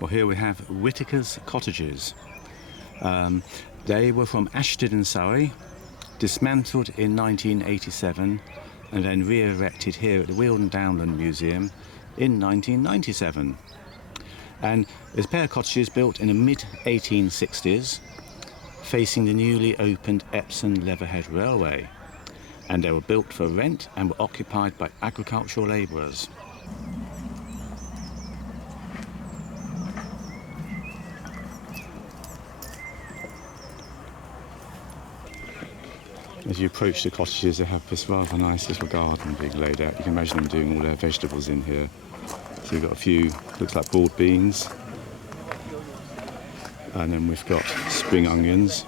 Well, here we have Whittakers Cottages. They were from Ashton in Surrey, dismantled in 1987 and then re-erected here at the Weald and Downland Museum in 1997. And there's a pair of cottages built in the mid-1860s facing the newly opened Epsom-Leatherhead railway, and they were built for rent and were occupied by agricultural labourers. As you approach the cottages, they have this rather nice little garden being laid out. You can imagine them doing all their vegetables in here. So we've got a few, looks like broad beans. And then we've got spring onions.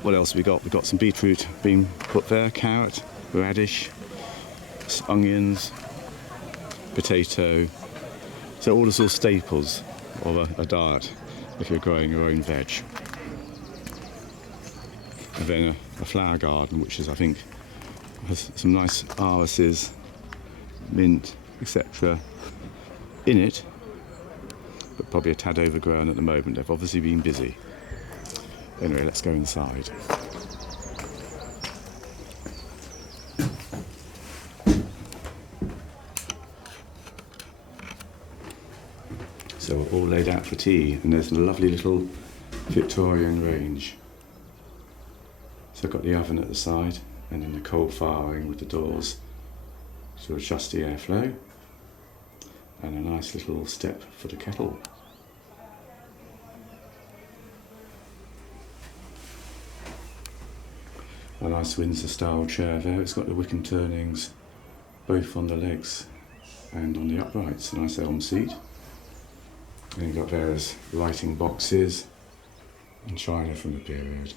What else have we got? We've got some beetroot being put there, carrot, radish, onions, potato. So all the sort of staples of a diet if you're growing your own veg. And then a flower garden, which is, I think, has some nice irises, mint, etc. in it, but probably a tad overgrown at the moment. They've obviously been busy. Anyway, let's go inside. So we're all laid out for tea, and there's a lovely little Victorian range. So I've got the oven at the side, and then the coal firing with the doors to adjust the airflow, and a nice little step for the kettle. A nice Windsor style chair there. It's got the wick and turnings both on the legs and on the uprights. A nice elm seat. And you've got various lighting boxes and china from the period.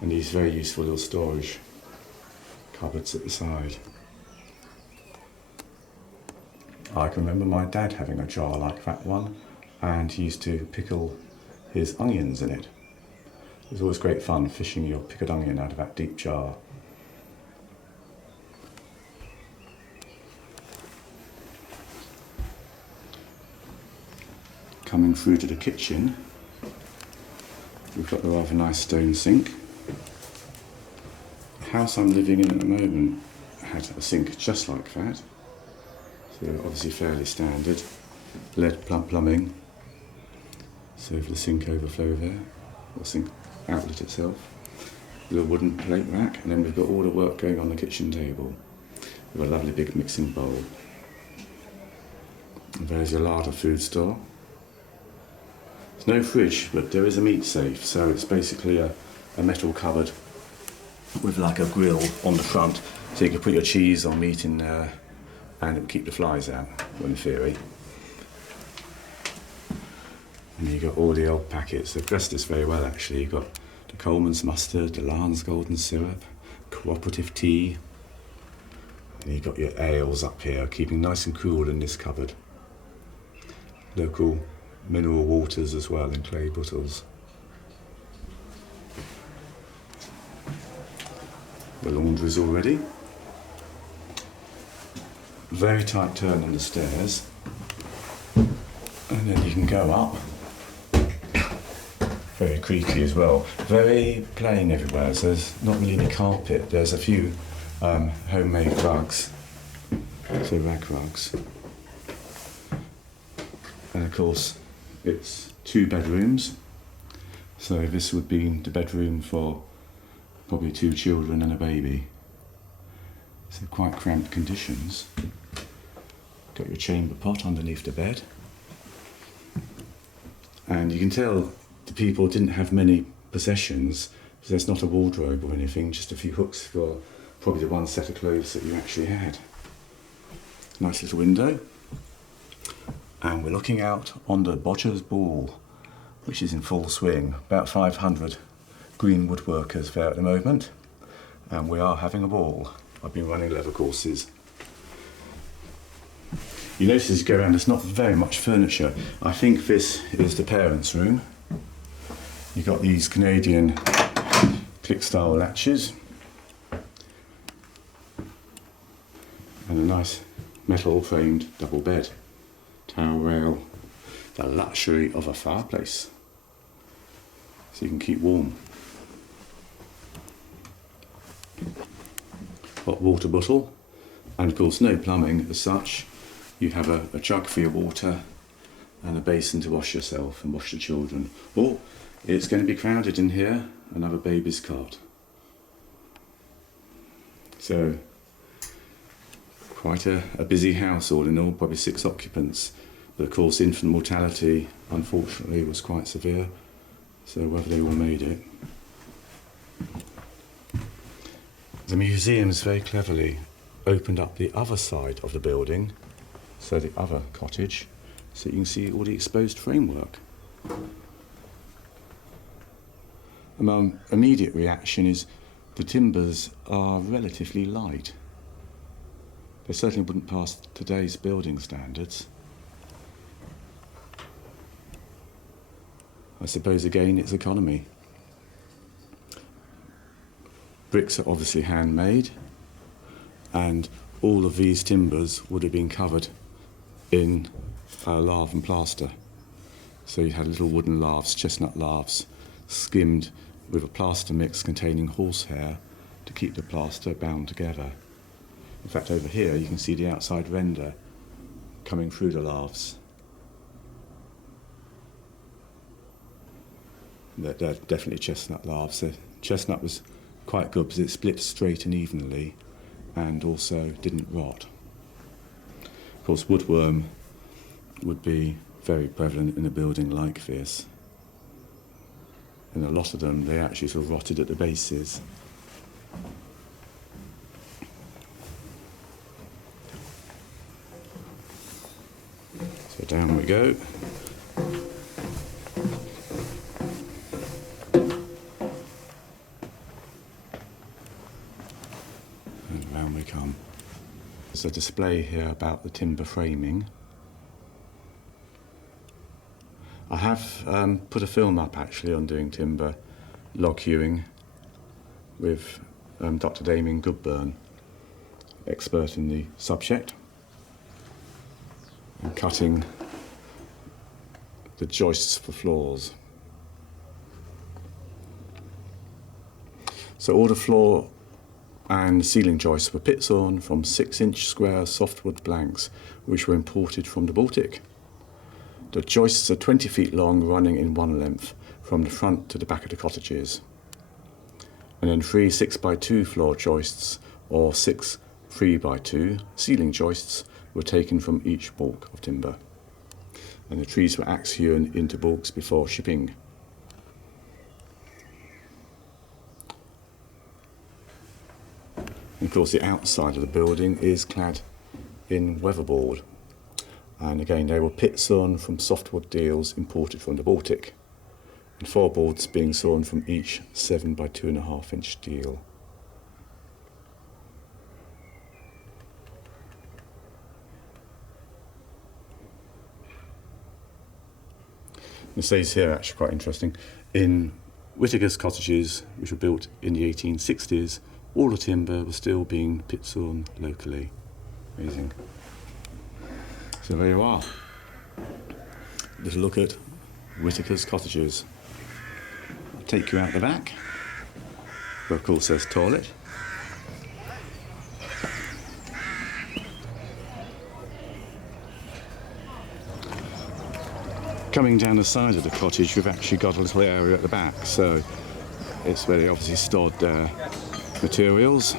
And these very useful little storage cupboards at the side. I can remember my dad having a jar like that one, and he used to pickle his onions in it. It was always great fun fishing your pickled onion out of that deep jar. Coming through to the kitchen, we've got the rather nice stone sink. The house I'm living in at the moment had a sink just like that, so obviously fairly standard. Lead plumbing, so for the sink overflow there, or sink outlet itself. A little wooden plate rack, and then we've got all the work going on the kitchen table. We've got a lovely big mixing bowl. And there's your larder food store. There's no fridge, but there is a meat safe, so it's basically a metal cupboard with like a grill on the front, so you can put your cheese or meat in there and it'll keep the flies out, well, in theory. And you've got all the old packets. They've dressed this very well, actually. You've got the Coleman's mustard, the Larn's golden syrup, cooperative tea, and you've got your ales up here, keeping nice and cool in this cupboard. Local mineral waters as well in clay bottles. The laundry's all ready. Very tight turn on the stairs, and then you can go up. Very creaky as well. Very plain everywhere, so there's not really any carpet. There's a few homemade rugs, so rag rugs. And of course, it's 2 bedrooms, so this would be the bedroom for probably 2 children and a baby. So quite cramped conditions. Got your chamber pot underneath the bed. And you can tell the people didn't have many possessions, because there's not a wardrobe or anything, just a few hooks for probably the one set of clothes that you actually had. Nice little window. And we're looking out on the Bodger's Ball, which is in full swing. About 500 green woodworkers there at the moment, and we are having a ball. I've been running leather courses. You notice as you go around, there's not very much furniture. I think this is the parents' room. You've got these Canadian click-style latches, and a nice metal framed double bed. towel rail, the luxury of a fireplace, so you can keep warm. Hot water bottle, and of course no plumbing as such. You have a jug for your water and a basin to wash yourself and wash the children. Or it's going to be crowded in here, another baby's cot. So quite a busy house all in all, probably 6 occupants. But of course infant mortality unfortunately was quite severe, so whether they all made it. The museum's very cleverly opened up the other side of the building, so the other cottage, so you can see all the exposed framework. And my immediate reaction is the timbers are relatively light. They certainly wouldn't pass today's building standards. I suppose again it's economy. Bricks are obviously handmade, and all of these timbers would have been covered in lath and plaster. So you had little wooden laths, chestnut laths, skimmed with a plaster mix containing horsehair to keep the plaster bound together. In fact, over here you can see the outside render coming through the laths. They're definitely chestnut laths. The chestnut was quite good because it split straight and evenly and also didn't rot. Of course, woodworm would be very prevalent in a building like this. And a lot of them, they actually sort of rotted at the bases. So down we go. And round we come. There's a display here about the timber framing. I have put a film up actually on doing timber log hewing with Dr. Damien Goodburn, expert in the subject, and cutting the joists for floors. So all the floor and ceiling joists were pit sawn from 6-inch square softwood blanks which were imported from the Baltic. The joists are 20 feet long, running in one length from the front to the back of the cottages. And then 3 6x2 floor joists or 6 3x2 ceiling joists were taken from each balk of timber. And the trees were axe hewn into balks before shipping. And of course the outside of the building is clad in weatherboard. And again, they were pit sawn from softwood deals imported from the Baltic, and 4 boards being sawn from each 7x2.5-inch deal. It says here, actually quite interesting, in Whittakers Cottages, which were built in the 1860s, all the timber was still being pit sawn locally. Amazing. So there you are. Little look at Whittakers Cottages. I'll take you out the back, where of course there's toilet. Coming down the side of the cottage, we've actually got a little area at the back, so it's where they obviously stored their materials.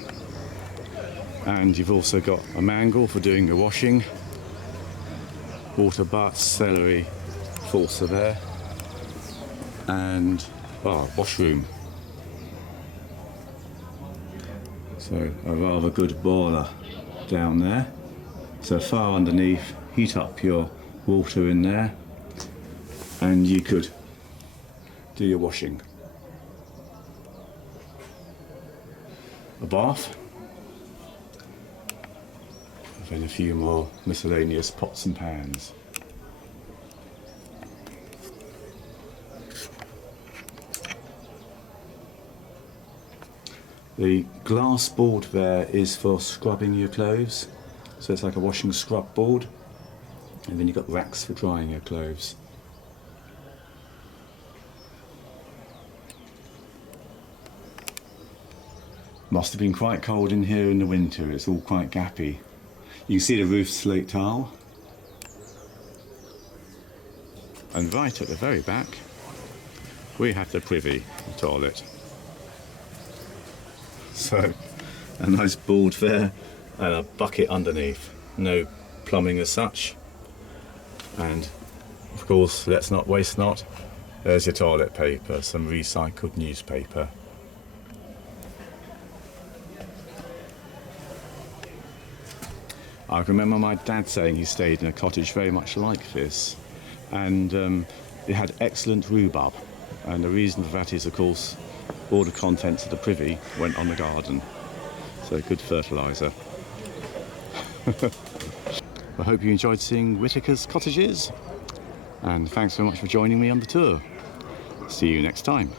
And you've also got a mangle for doing the washing. Water butts, celery, forcer there, and washroom. So a rather good boiler down there. So far underneath, heat up your water in there, and you could do your washing. A bath. And a few more miscellaneous pots and pans. The glass board there is for scrubbing your clothes, so it's like a washing scrub board. And then you've got racks for drying your clothes. Must have been quite cold in here in the winter, it's all quite gappy. You can see the roof slate tile. And right at the very back, we have the privy toilet. So, a nice board there and a bucket underneath. No plumbing as such. And of course, let's not waste not. There's your toilet paper, some recycled newspaper. I remember my dad saying he stayed in a cottage very much like this, and it had excellent rhubarb, and the reason for that is, of course, all the contents of the privy went on the garden, so good fertiliser. I hope you enjoyed seeing Whittakers Cottages, and thanks very much for joining me on the tour. See you next time.